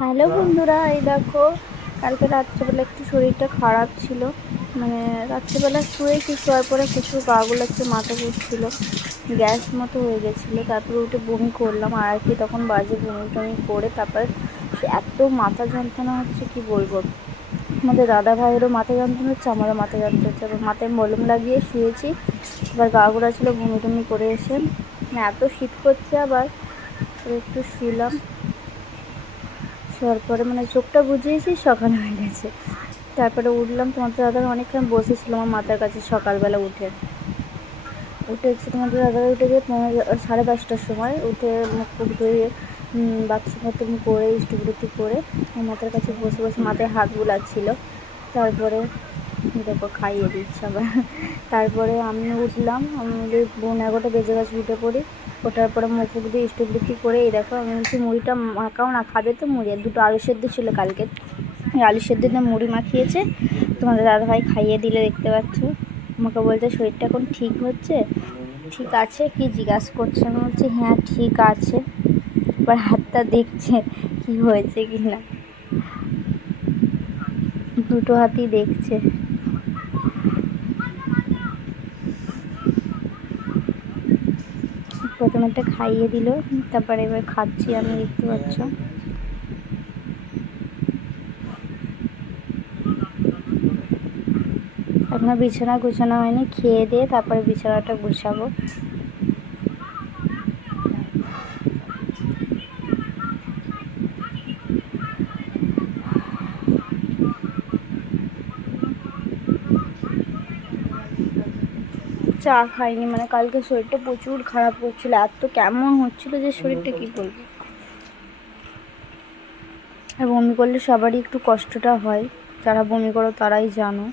Hello বন্ধুরা, এই দেখো, কালকে রাত্রেবেলা একটু শরীরটা খারাপ ছিল। মানে রাত্রেবেলা শুয়েছি শোয়ার পরে কিছু গা গুলাচ্ছে, মাথা ঘুরছিল, গ্যাস মতো হয়ে গেছিল। তারপরে উঠে বমি করলাম, আর কি তখন বাজে বমি টমি করে তারপরে এত মাথা যন্ত্রণা হচ্ছে, কি বলব? আমাদের দাদা ভাইয়েরও মাথা যন্ত্রণা হচ্ছে, আমারও মাথা যন্ত্রণা হচ্ছে। আবার মাথায় মলম লাগিয়ে শুয়েছি, এবার গা ঘোরা ছিল বমি টমি করে এসে। মানে এত শীত করছে আবার একটু শুলাম। শোয়ার পরে মানে চোখটা বুঝিয়েছি, সকাল হয়ে গেছে। তারপরে উঠলাম তোমাদের দাদার অনেকক্ষণ বসেছিল আমার মাথার কাছে সকালবেলা উঠে। উঠে এসে তোমাদের দাদা উঠে গিয়ে সাড়ে দশটার সময় উঠে মুখ টুক ধুয়ে বাথরুম ফাথরুম করে ইষ্টবৃত্তি করে মাথার কাছে বসে বসে মাথায় হাত বুলাচ্ছিল। তারপরে দেখো, খাইয়ে দিচ্ছে আবার। তারপরে আমি উঠলাম আমাদের বোন এগারোটা বেজে গেছে উঠে পড়ি। ওঠার পরে মুখ ফুক দিয়ে ইষ্টবৃত্তি করে, এই দেখো, আমি বলছি, মুড়িটা মাখাও না, খাবে তো মুড়ি। আর দুটো আলু সেদ্ধ ছিল কালকে। আলু সেদ্ধ দিয়ে মুড়ি মাখিয়েছে। তোমাদের দাদাভাই খাইয়ে দিলে দেখতে পাচ্ছ। আমাকে বলছে, শরীরটা এখন ঠিক হচ্ছে? ঠিক আছে। কি জিজ্ঞাসা করছে? আমি বলছি হ্যাঁ ঠিক আছে। এবার হাতটা দেখছে, কি হয়েছে কি না। দুটো হাতই দেখছে। প্রথমে একটা খাইয়ে দিল, তারপরে এবার খাচ্ছি আমি, দেখতে পাচ্ছ। এখনও বিছানা গুছানো হয়নি, খেয়ে দিয়ে তারপরে বিছানাটা গুছাবো। চা খাইনি মানে কালকে শরীরটা প্রচুর খারাপ করছিল, এত কেমন হচ্ছিল যে শরীরটা কি বলব? আর বমি করলে সবারই একটু কষ্টটা হয়, যারা বমি করো তারাই জানো।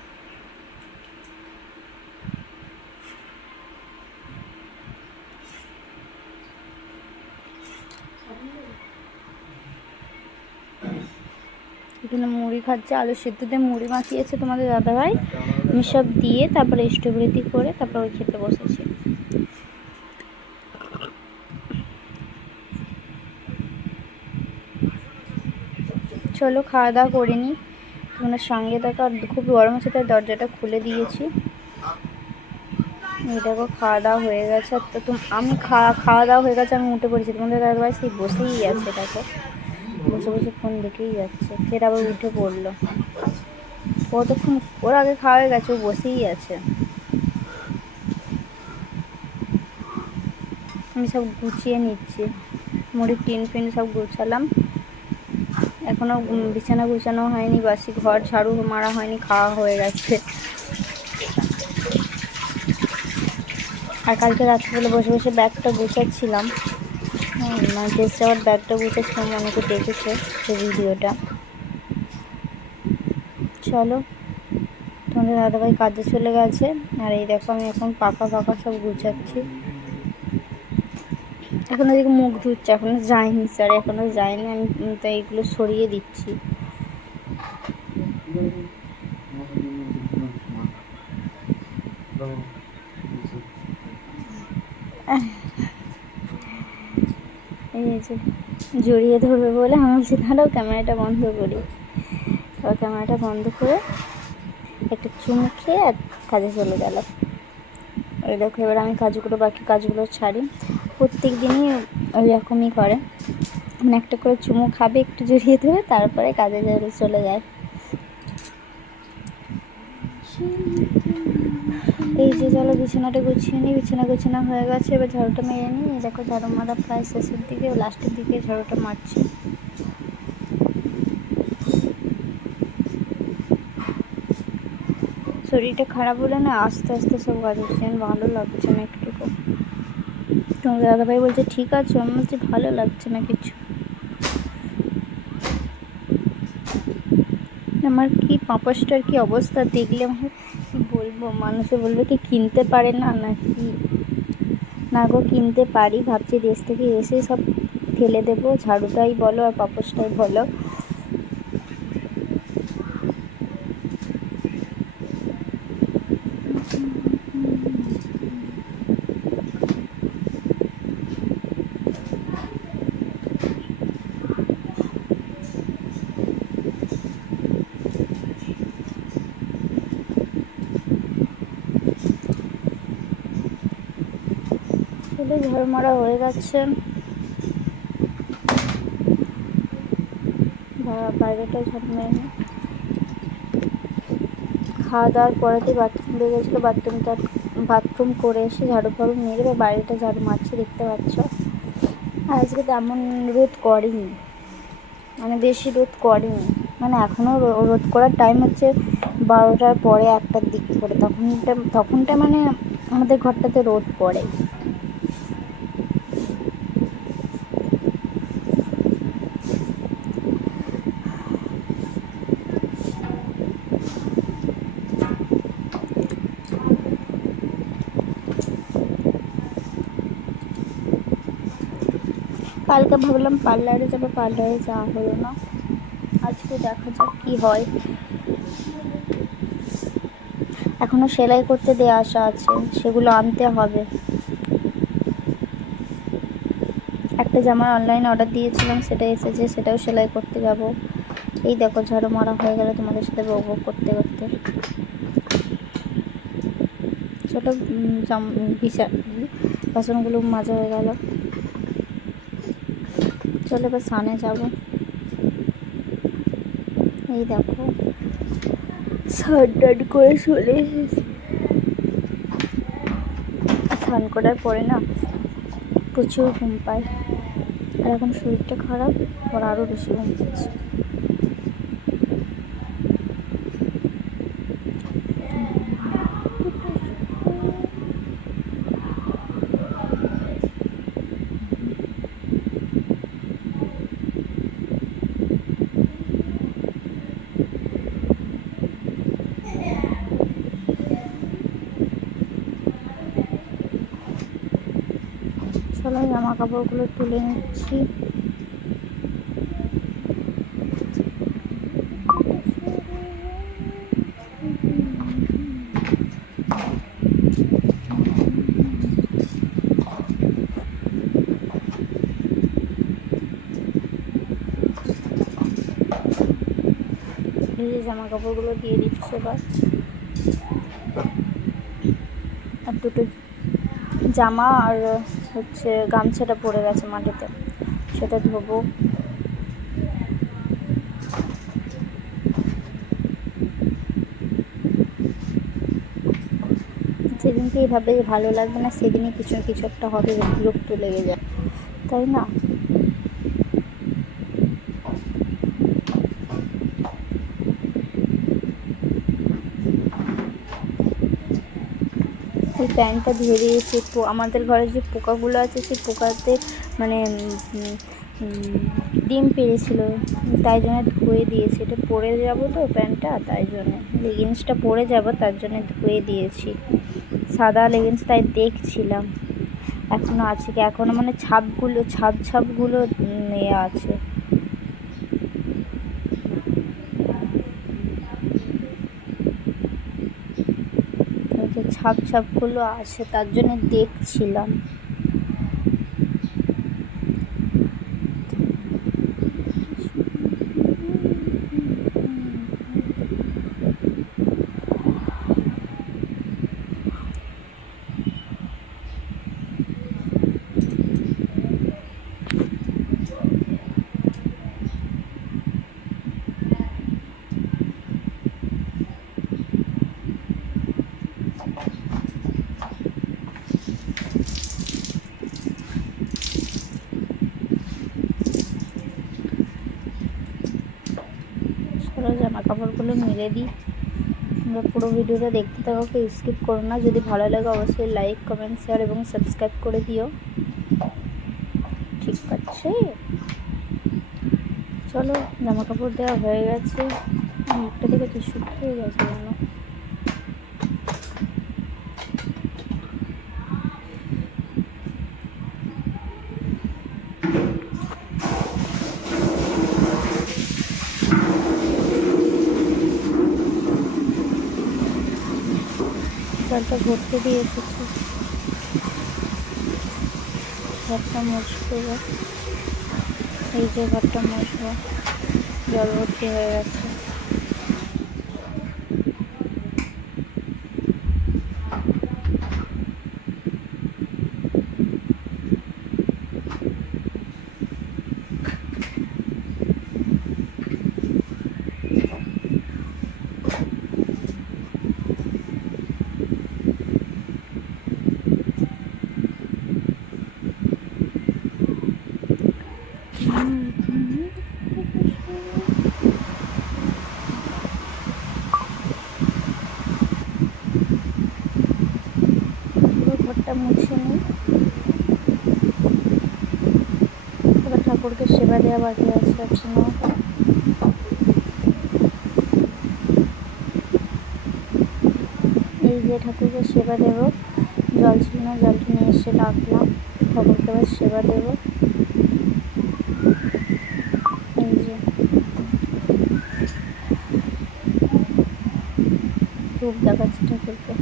খাচ্ছে আলু সেদ্ধ দিয়ে মুড়ি মাখিয়েছে তোমাদের দাদাভাই। আমি সব দিয়ে তারপরে স্ট্রবেরিটি করে তারপর ওই খেতে বসেছি। চলো খাওয়া দাওয়া করে নিই তোমাদের সঙ্গে থাকা খুব গরম আছে তাই দরজাটা খুলে দিয়েছি। এই দেখো খাওয়া দাওয়া হয়ে গেছে। তো আমি খাওয়া খাওয়া দাওয়া হয়ে গেছে, আমি উঠে পড়েছি। তোমাদের দাদাভাই সেই বসেই আছে, দেখো। বসে বসে ফোন দেখেই যাচ্ছে। ফের আবার উঠে পড়ল। কতক্ষণ? ওর আগে খাওয়া গেছে, ও বসেই আছে। আমি সব গুছিয়ে নিচ্ছি। মুড়ির টিন ফিন সব গুছালাম। এখনও বিছানা গুছানো হয়নি, বাসি ঘর ঝাড়ু মারা হয়নি, খাওয়া হয়ে গেছে। আর কালকে রাত্রিবেলা বসে বসে ব্যাগটা গুছাচ্ছিলাম। মানে দেশ যাওয়ার ব্যাগটা গুছাচ্ছিলাম অনেকে দেখেছে সে ভিডিওটা। চলো, তোমাদের দাদাভাই কাজে চলে গেছে। আর এই দেখো আমি এখন পাকা পাকা সব গুছাচ্ছি। এখন ওদিকে মুখ ধুচ্ছে এখনও যায়নি স্যার এখনও যায়নি, আমি তাই এগুলো সরিয়ে দিচ্ছি। এই যে, জড়িয়ে ধরবে বলে আমি বলছি, দাঁড়াও, ক্যামেরাটা বন্ধ করি। তারপর ক্যামেরাটা বন্ধ করে একটু চুমু খেয়ে আর কাজে চলে গেল। ওই দেখো, এবার আমি কাজগুলো, বাকি কাজগুলো ছাড়ি। প্রত্যেক দিনই ওই রকমই করে। মানে একটা করে চুমু খাবে, একটু জড়িয়ে ধরে, তারপরে কাজে চলে যায় এই যে চলো, বিছানাটা গুছিয়ে নিই বিছানা গুছানো হয়ে গেছে। এবার ঝাড়ুটা মেরে নিই দেখো ঝাড়ু মারা প্রায় শেষের দিকে লাস্টের দিকে ঝাড়ুটা মারছি। শরীরটা খারাপ হলে না আস্তে আস্তে সব কাজ হচ্ছে ভালো লাগছে না একটুকু। তোমার দাদাভাই বলছে, ঠিক আছে। আমি বলছি, ভালো লাগছে না কিছু। আমার কি পাঁপসটার কি অবস্থা দেখলে কী বলব? মানুষে বলবে কি কিনতে পারে না নাকি? না গো, কিনতে পারি। ভাবছি দেশ থেকে এসে সব ফেলে দেবো। ঝাড়ুটাই বলো আর পাপসটাই বলো চলো ঝাড়ু মারা হয়ে বা- বাইরেটা ঝাড়ু মেরে। খাওয়া দাওয়ার পরেতেই বাথরুম লেগে গেছিল বাথরুমটা বাথরুম করে এসে ঝাড়ু ফাড়ু মেরে এবার বাইরেটা ঝাড়ু মারছি, দেখতে পাচ্ছ। আজকে তেমন রোদ করেনি। মানে বেশি রোদ করেনি। মানে এখনও রোদ করার টাইম হচ্ছে বারোটার পরে একটার দিক করে। তখনটা তখনটা মানে আমাদের ঘরটাতে রোদ পড়ে। কালকে ভাবলাম পার্লারে যাব, পার্লারে যাওয়া হলো না। আজকে দেখা যাক কী হয়। এখনও সেলাই করতে দেওয়া আসা আছে, সেগুলো আনতে হবে। একটা জামা অনলাইন অর্ডার দিয়েছিলাম, সেটা এসেছে, সেটাও সেলাই করতে যাব। এই দেখো, ঝাড়ু মারা হয়ে গেল তোমাদের সাথে বক করতে করতে। ছোটো বাসনগুলো মাজা হয়ে গেল। চলো এবার সানে যাব। এই দেখো স্নান টান করে চলে স্নান করার পরে না, প্রচুর ঘুম পায়। আর এখন শরীরটা খারাপ ওর আরও বেশি ঘুম পাচ্ছে। চলো জামা কাপড়গুলো তুলে নিচ্ছি। জামা কাপড়গুলো দিয়ে দিচ্ছে এবার। আর দুটো জামা আর হচ্ছে গামছাটা পড়ে গেছে মাটিতে। সেটা ধোবো। সেদিনকে এভাবে ভালো লাগবে না, সেদিনই কিছু কিছু একটা হবে বিরক্ত লেগে যায়। তাই না? ধুয়ে দিয়েছি। তো আমাদের ঘরে যে পোকাগুলো আছে, সেই পোকাতে মানে ডিম পেরেছিল। তাই জন্য ধুয়ে দিয়েছি। এটা পরে যাব তো প্যান্টটা, তাই জন্য। লেগিংসটা পরে যাব, তার জন্য ধুয়ে দিয়েছি। সাদা লেগিংস তাই দেখছিলাম। এখনও আছে কি? এখনও মানে ছাপগুলো ছাপ ছাপগুলো নিয়ে আছে। ছাপ ছাপগুলো আছে তার জন্য দেখছিলাম চলো জামা মিলে দিই। তোমরা পুরো ভিডিওটা দেখতে থাকো স্কিপ করো না। যদি ভালো লাগে অবশ্যই লাইক কমেন্ট শেয়ার এবং সাবস্ক্রাইব করে দিও। ঠিক আছে? চলো জামা কাপড় দেওয়া হয়ে গেছে। মুখটা দেখেছি শুকিয়ে গেছে যেন জলটা ভর্তি দিয়ে এসেছি ঘরটা মুছবো। এই যে ঘরটা মুছবো জল ভর্তি হয়ে গেছে আমি মুছে নিই এবার ঠাকুরকে সেবা দেওয়া বাকি আছে আচ্ছা, এখনও এই যে ঠাকুরকে সেবা দেব, জল ছিল না জলটা নিয়ে এসে রাখলাম ঠাকুরকে আবার সেবা দেবো। খুব দেখাচ্ছে ঠাকুরকে।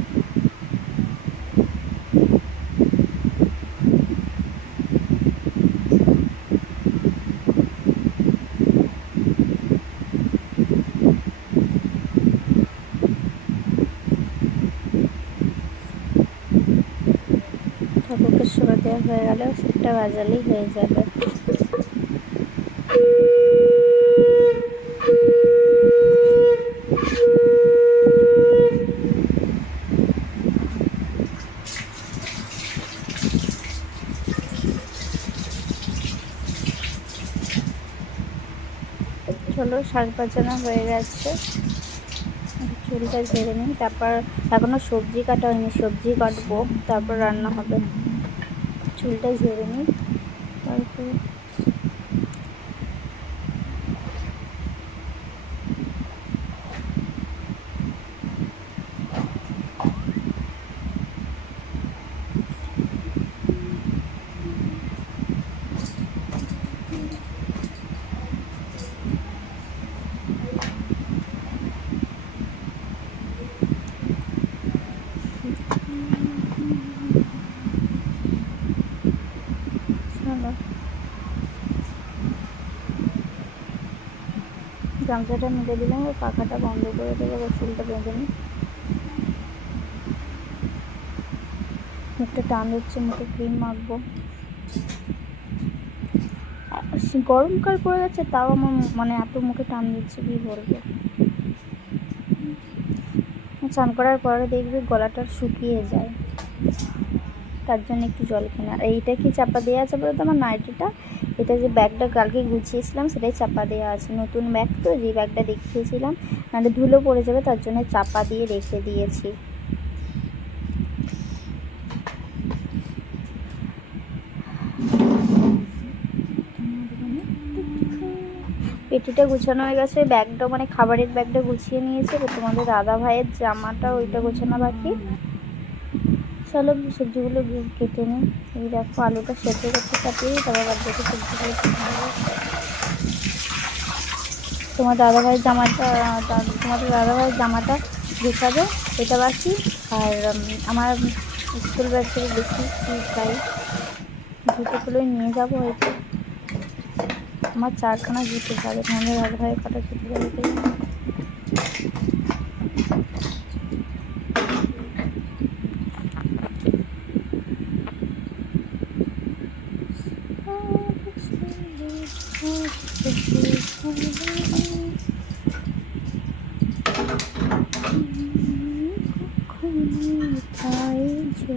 হয়ে গেলে সেটা বাজালেই হয়ে যাবে। চলো, শাক বাজানো হয়ে গেছে। চুলটা ঝেড়ে নিই, তারপর এখনও সবজি কাটা হয়নি, সবজি কাটবো, তারপর রান্না হবে। চুলটা ঝেড়ে নিই তারপর চলো গামছাটা মেলে দিলাম আর পাখাটা বন্ধ করে দেবো, এবার চুলটা বেঁধে নিই। মুখটা টান দিচ্ছে, মুখে ক্রিম মাখবো। গরমকাল পড়ে যাচ্ছে, তাও আমার মানে এত মুখে টান দিচ্ছে, কি বলব? চান করার পরে দেখবি গলাটা শুকিয়ে যায়। তার জন্য একটু জল খেয়ে আর এইটা কি চাপা দেওয়া আছে বলতো আমার নাইটিটা? এটা যে ব্যাগটা কালকে গুছিয়েছিলাম, সেটাই চাপা দেওয়া আছে। নতুন ব্যাগ তো, যে ব্যাগটা দেখিয়েছিলাম, নাহলে ধুলো পড়ে যাবে, তার জন্য চাপা দিয়ে রেখে দিয়েছি। পেটিটা গুছানো হয়ে গেছে, ওই ব্যাগটা মানে খাবারের ব্যাগটা গুছিয়ে নিয়েছে। তোমাদের দাদা ভাইয়ের জামাটা, ওইটা গোছানো বাকি। চলো, সবজিগুলো কেটে নিই। এই দেখো, আলুটা সেদ্ধ করতে কাটিয়ে তারপর বাদ বাকি সবজিগুলো তোমার দাদা ভাইয়ের জামাটা তোমাদের দাদা ভাইয়ের জামাটা গুছাবে, এটা বাকি। আর আমার স্কুল ব্যাগ থেকে দেখি কি জুতোগুলোই নিয়ে যাব হয়তো। আমার চারখানা জুতো যাবে তোমাদের দাদা ভাইয়ের কটা জুতো যাবে কে জানে? এই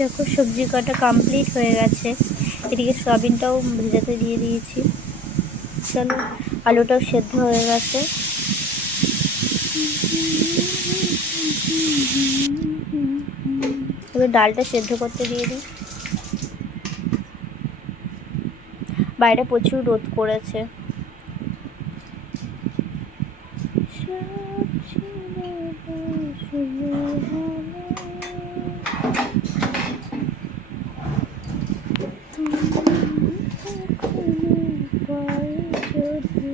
দেখো সবজি কাটা কমপ্লিট হয়ে গেছে। এদিকে সয়াবিনটাও ভেজাতে দিয়ে দিয়েছি। চলো, আলুটাও সেদ্ধ হয়ে গেছে। এবার ডালটা সেদ্ধ করতে দিয়ে দিই। বাইরে প্রচুর রোদ করেছে। সব ছিল শুধু ভালো। তুমি কখনো পাই যদি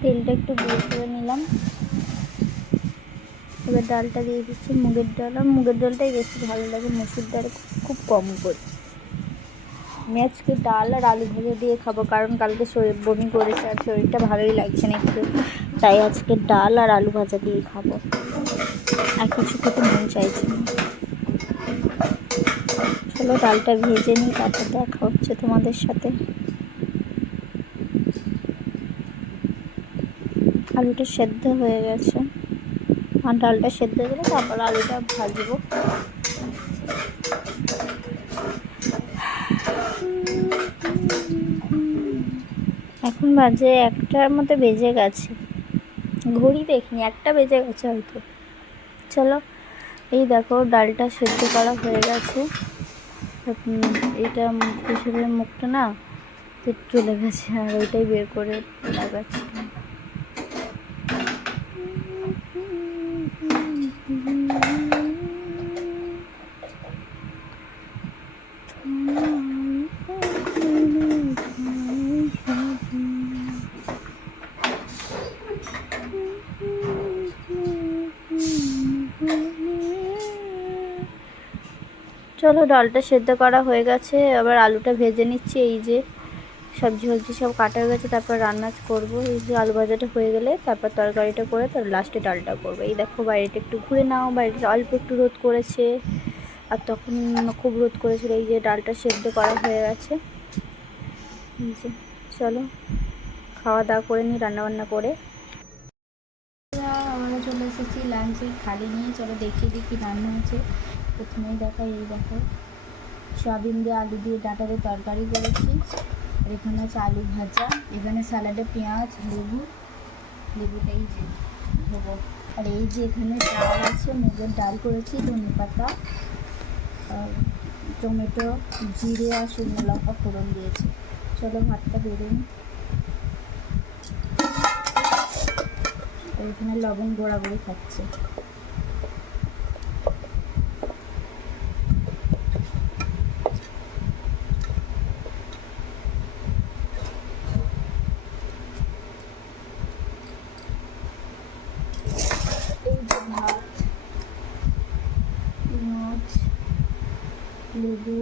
তেলটা একটু গুঁড়ো করে নিলাম এবার ডালটা দিয়ে দিচ্ছি মুগের ডাল। আর মুগের ডালটাই বেশি ভালো লাগে, মুসুর ডাল খুব কম করে। আমি আজকে ডাল আর আলু ভাজা দিয়ে খাব, কারণ কালকে শরীর, বমি করেছে আর শরীরটা ভালোই লাগছে না একটু। তাই আজকে ডাল আর আলু ভাজা দিয়ে খাব। আর কিছু খেতে মন চাইছে না। চলো ডালটা ভেজে নিই, তারপর দেখা হচ্ছে তোমাদের সাথে। আলুটা সেদ্ধ হয়ে গেছে। আর ডালটা সেদ্ধ হয়ে গেলে তারপর আলুটা ভাজবো। এখন বাজে একটার মতো বেজে গেছে। ঘড়ি দেখিনি, একটা বেজে গেছে হয়তো। চলো, এই দেখো ডালটা সেদ্ধ করা হয়ে গেছে। এটা কুসুমের মুখটা না চলে গেছে আর ওইটাই বের করে লাগাচ্ছিলাম চলো ডালটা সেদ্ধ করা হয়ে গেছে আবার আলুটা ভেজে নিচ্ছি, এই যে সবজি ফবজি সব কাটা হয়ে গেছে, তারপর রান্না করব। এই যে আলু ভাজাটা হয়ে গেলে তারপর তরকারিটা করে তার লাস্টে ডালটা করব। এই দেখো বাইরেটা একটু ঘুরে নাও, বাইরেটা অল্প একটু রোদ করেছে, আর তখন খুব রোদ করেছিল, এই যে ডালটা সেদ্ধ করা হয়ে গেছে। চলো খাওয়া দাওয়া করে নিই, রান্নাবান্না করে। আমরা চলে এসেছি লাঞ্চে খালি নিয়ে, চলো দেখিয়ে দিই কী রান্না হয়েছে প্রথমেই দেখাই এই দেখো। সয়াবিন দিয়ে আলু দিয়ে ডাঁটা দিয়ে তরকারি করেছি। আর এখানে হচ্ছে আলু ভাজা, এখানে স্যালাডে পেঁয়াজ, লেবু, লেবুটাই যে দেবো আর এই যে এখানে ডাল আছে, মুগের ডাল করেছি, ধনে পাতা টমেটো, জিরে আর শুকনো লঙ্কা ফোড়ন দিয়েছি। চলো ভাতটা বেরোন এখানে লবণ গোড়াগুড়ি খাচ্ছে এই যে ভাত পেঁয়াজ লেবু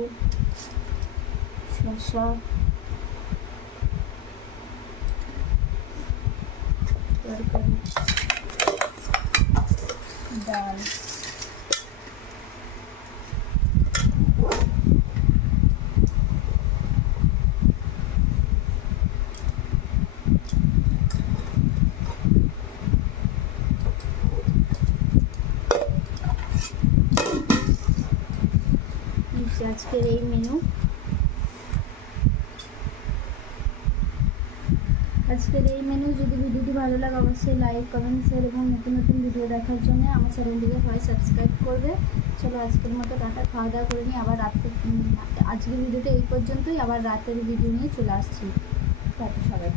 শসা তরকারি ডাল এই যে আজকের এই মেনু আজকের এই মেনু যদি ভিডিওটি ভালো লাগে, অবশ্যই লাইক কমেন্ট শেয়ার এবং নতুন নতুন ভিডিও দেখার জন্য আমার চ্যানেলটিকে সবাই সাবস্ক্রাইব করবে। চলো আজকের মতো টাটা, খাওয়া দাওয়া করে নিই আবার রাতে আজকের ভিডিওটা এই পর্যন্তই, আবার রাতের ভিডিও নিয়ে চলে আসছি। টাটা সবাই